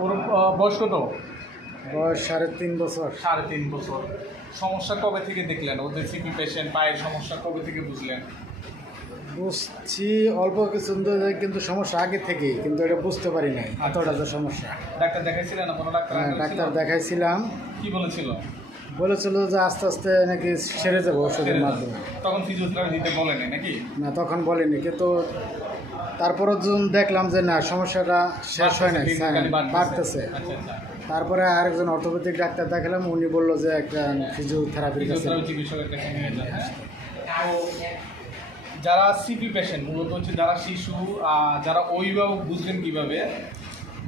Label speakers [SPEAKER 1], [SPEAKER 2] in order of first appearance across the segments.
[SPEAKER 1] ওর বয়স কত?
[SPEAKER 2] বয়স সাড়ে তিন বছর।
[SPEAKER 1] সাড়ে তিন বছর। সমস্যা কবে থেকে দেখলেন? ওদের সিপি পেশেন্ট পায়ের সমস্যা কবে থেকে বুঝলেন?
[SPEAKER 2] বুঝছি অল্প কিছু কিন্তু সমস্যা আগে থেকেই কিন্তু এটা বুঝতে পারি নাই। এতটা যে সমস্যা।
[SPEAKER 1] ডাক্তার দেখাইছিলেন কোনো ডাক্তার
[SPEAKER 2] হ্যাঁ, ডাক্তার দেখাইছিলাম।
[SPEAKER 1] কি বলেছিল?
[SPEAKER 2] বলেছিল যে আস্তে আস্তে নাকি সেরে যাব ওষুধের মাধ্যমে।
[SPEAKER 1] তখন ফিজিওথেরাপি দিতে বলেনি নাকি?
[SPEAKER 2] না তখন বলেনি কিন্তু তারপরে যখন দেখলাম যে না সমস্যাটা শেষ হয়
[SPEAKER 1] না
[SPEAKER 2] বাড়তেছে
[SPEAKER 1] আচ্ছা আচ্ছা।
[SPEAKER 2] তারপরে আরেকজন অর্থোপেডিক ডাক্তার দেখালাম উনি বলল যে একটা ফিজিওথেরাপির কাছে
[SPEAKER 1] যারা সিপি পেশেন্ট মূলত হচ্ছে যারা শিশু যারা অভিভাবক বুঝবেন কীভাবে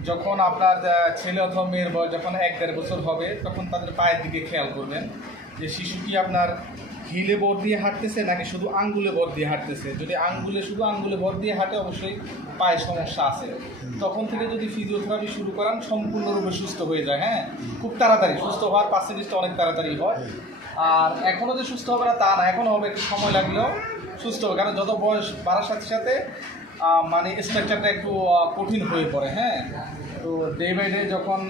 [SPEAKER 1] যখন আপনার ছেলে অথবা মেয়ের বয়স যখন এক দেড় বছর হবে তখন তাদের পায়ের দিকে খেয়াল করবেন যে শিশু কি আপনার হিলে বর দিয়ে হাঁটতেছে নাকি শুধু আঙ্গুলে বর দিয়ে হাঁটতেছে? যদি আঙ্গুলে, শুধু আঙ্গুলে বর দিয়ে হাঁটে অবশ্যই পায়ে সমস্যা আছে। তখন থেকে যদি ফিজিওথেরাপি শুরু করান, সম্পূর্ণরূপে সুস্থ হয়ে যায় হ্যাঁ? খুব তাড়াতাড়ি। সুস্থ হওয়ার পার্সেন্টেজটা অনেক তাড়াতাড়ি হয়। আর এখনও যে সুস্থ হবে না, তা না। এখনও হবে, একটু সময় লাগলেও সুস্থ হবে। কারণ যত বয়স বাড়ার সাথে সাথে মানে স্ট্রাকচারটা একটু কঠিন হয়ে পড়ে হ্যাঁ? তো ডে বাই ডে যখন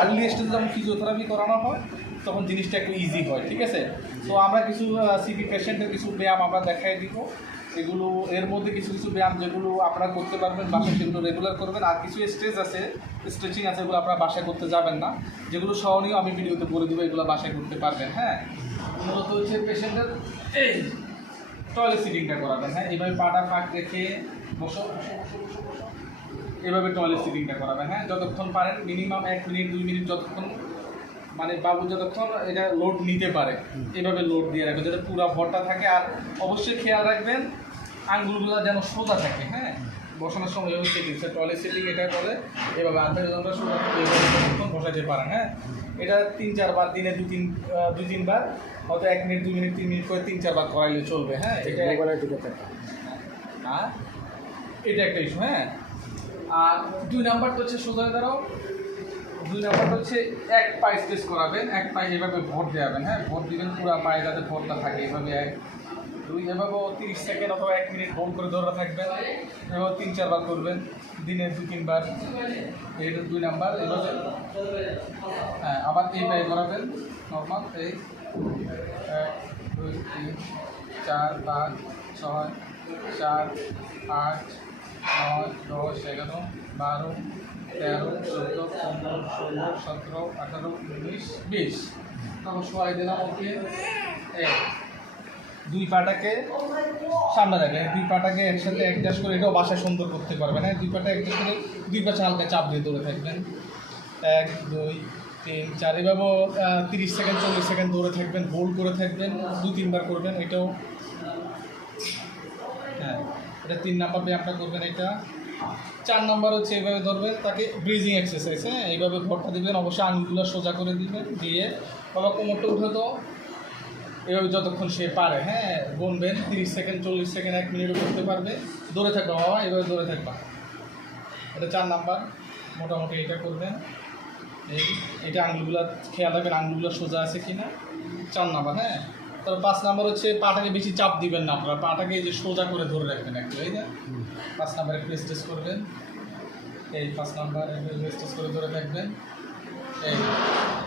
[SPEAKER 1] আর্লি স্টেজে যখন ফিজিওথেরাপি করানো হয়, তখন জিনিসটা একটু ইজি হয়, ঠিক আছে? তো আমরা কিছু সিপি পেশেন্টের কিছু ব্যায়াম আমরা দেখাই দিব। এগুলো, এর মধ্যে কিছু কিছু ব্যায়াম যেগুলো আপনারা করতে পারবেন, বাসায় সেগুলো রেগুলার করবেন। আর কিছু স্ট্রেচ আছে স্ট্রেচিং আছে, এগুলো আপনারা বাসায় করতে যাবেন না। যেগুলো সহনীয় আমি ভিডিওতে বলে দেবো, এগুলো বাসায় করতে পারবেন হ্যাঁ? মূলত হচ্ছে পেশেন্টের এই টয়লেট সিটিংটা করাবেন হ্যাঁ? এইভাবে পাটা ফাঁক রেখে বসো। এভাবে টয়লেট সিটিংটা করাবেন হ্যাঁ? যতক্ষণ পারেন মিনিমাম এক মিনিট দুই মিনিট যতক্ষণ মানে বাবু যতক্ষণ এটা লোড নিতে পারে, এভাবে লোড দিয়ে রাখবেন, যাতে পুরো ভরটা থাকে। আর অবশ্যই খেয়াল রাখবেন, আঙ্গুলগুলো যেন সোজা থাকে হ্যাঁ? বসানোর সময় এভাবে সেটিং টয়লেট সেটিং এটা করে এভাবে সোজা এভাবে বসাতে পারেন হ্যাঁ? এটা তিন চারবার দিনে দু তিন দু তিনবার হয়তো এক মিনিট দু মিনিট তিন মিনিট করে তিন চারবার করাইলে চলবে হ্যাঁ? এটা। আর এটা একটা ইস্যু হ্যাঁ? আর দুই নাম্বারটা হচ্ছে সোজা হয়ে দাঁড়াও। দুই নাম্বারটা হচ্ছে এক পায়ে স্ট্রেচ করাবেন এক পায়ে এভাবে ভোট দেওয়াবেন হ্যাঁ? ভোট দিবেন পুরো পায়ে যাতে ভোটটা থাকে এভাবে এভাবেও তিরিশ সেকেন্ড অথবা এক মিনিট হোল্ড করে ধরে থাকবেন। এভাবে তিন, চারবার করবেন। দিনে দু, তিনবার। এটা দুই নাম্বার। এভাবে হ্যাঁ আবার এই পায়ে করাবেন নর্মাল এই। এক, দুই, তিন, চার, পাঁচ, ছয় চার আট, নয়, দশ, এগারো, বারো, তেরো, চোদ্দ, পনেরো, ষোলো, সতেরো, আঠারো, উনিশ, বিশ। তখন সবাই দিলাম ওকে এক। দুই পাটাকে সামনে রাখলেন দুই পাটাকে একসাথে অ্যাডজাস্ট করে এটাও বাসায় সুন্দর করতে পারবেন। হ্যাঁ দুই পাটা অ্যাডজাস্ট করে দুই পাশে হালকা চাপ দিয়ে দৌড়ে থাকবেন। এক, দুই, তিন, চার এভাবেও তিরিশ সেকেন্ড, চল্লিশ সেকেন্ড দৌড়ে থাকবেন হোল্ড করে থাকবেন দু তিনবার করবেন, এটাও। হ্যাঁ এটা তিন নাম্বার ব্যায়ামটা করবেন এটা। চার নাম্বার হচ্ছে এইভাবে ধরবেন, তাকে ব্রিজিং এক্সারসাইজ হ্যাঁ এইভাবে ভরটা দিবেন, অবশ্যই আঙুলগুলো সোজা করে দিবেন, দিয়ে, বাবা কোমরটা উঠে তো এভাবে যতক্ষণ সে পারে হ্যাঁ গুনবেন তিরিশ সেকেন্ড, চল্লিশ সেকেন্ড, এক মিনিটও করতে পারবে। দৌড়ে থাকবে বাবা, এভাবে দৌড়ে থাকবা। এটা চার নাম্বার, মোটামুটি এটা করবেন। এই, এটা আঙুলগুলো খেয়াল রাখবেন আঙুলগুলো সোজা আছে কি না চার নাম্বার হ্যাঁ। তারপর পাঁচ নাম্বার হচ্ছে, পাটাকে বেশি চাপ দিবেন না আপনারা। পাটাকে যে সোজা করে ধরে রাখবেন একটু, এই না পাঁচ নাম্বার একটু স্টেজ করবেন। এই পাঁচ নাম্বার একটু স্টেজ করে ধরে থাকবেন। এই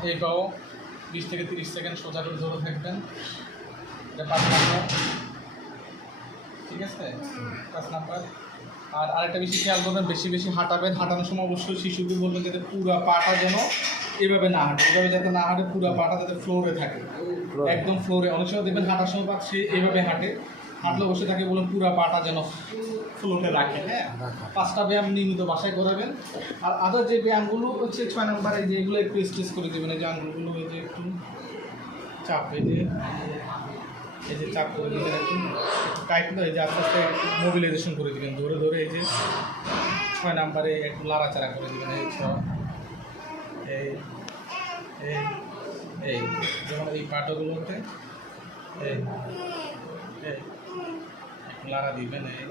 [SPEAKER 1] এই পাও। বিশ থেকে তিরিশ সেকেন্ড সোজা করে ধরে থাকবেন। এটা পাঁচ নাম্বার। ঠিক আছে? পাঁচ নাম্বার। আর আরেকটা বেশি খেয়াল করবেন বেশি বেশি হাঁটাবেন। হাঁটানোর সময় অবশ্যই শিশুকে বলবেন যাতে পুরো পাটা যেন এভাবে না হাঁটে এভাবে যাতে না হাঁটে পুরো পাটা যাতে ফ্লোরে থাকে। একদম ফ্লোরে অনেক সময় দেখবেন হাঁটার সময় সে এভাবে হাঁটে। হাঁটলে অবশ্যই তাকে বলুন পুরো পাটা যেন ফ্লোরে রাখে হ্যাঁ? পাঁচটা ব্যায়াম নিয়মিত বাসায় করাবেন। আর আদার যে ব্যায়ামগুলো হচ্ছে ছয় নম্বরে যে এগুলো একটু স্ট্রেচ করে দেবেন এই যে আঙুলগুলো এই যে একটু চাপ এই যে এই যে চাপ করে দিবেন একটু টাইট না এই যে আস্তে আস্তে মোবিলাইজেশন করে দিবেন। ধরে ধরে এই যে ছয় নাম্বারে একটু লাড়াচাড়া করে দিবেন। এই ছ এই এই এই যেমন এই পাটাগুলোতে এই এই লাড়া দিবেন এই।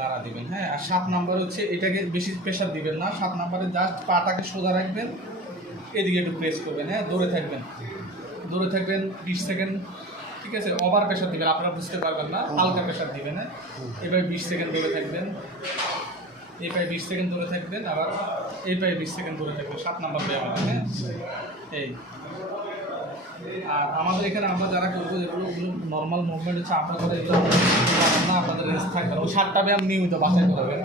[SPEAKER 1] লাড়া দিবেন হ্যাঁ? আর সাত নাম্বার হচ্ছে এটাকে বেশি প্রেশার দিবেন না, সাত নাম্বারে জাস্ট পাটাকে সোজা রাখবেন, এদিকে একটু প্রেস করবেন হ্যাঁ? দৌড়ে থাকবেন দৌড়ে থাকবেন বিশ সেকেন্ড ঠিক আছে? ওভার প্রেশার দিবেন, আপনারা বুঝতে পারবেন না, হালকা প্রেশার দিবেন হ্যাঁ? এবার বিশ সেকেন্ড দৌড়ে থাকবেন এই পায়ে বিশ সেকেন্ড ধরে থাকবেন, আবার এই পায়ে বিশ সেকেন্ড ধরে থাকবেন, সাত নাম্বার ব্যায়াম হ্যাঁ? এই। আর আমাদের এখানে আমরা যারা করব যেগুলো নর্মাল মুভমেন্ট হচ্ছে, আপনাদের এগুলো না আপনাদের রেস্ট থাকবে সাতটা ব্যায়াম নিয়মিত বাসায় করবেন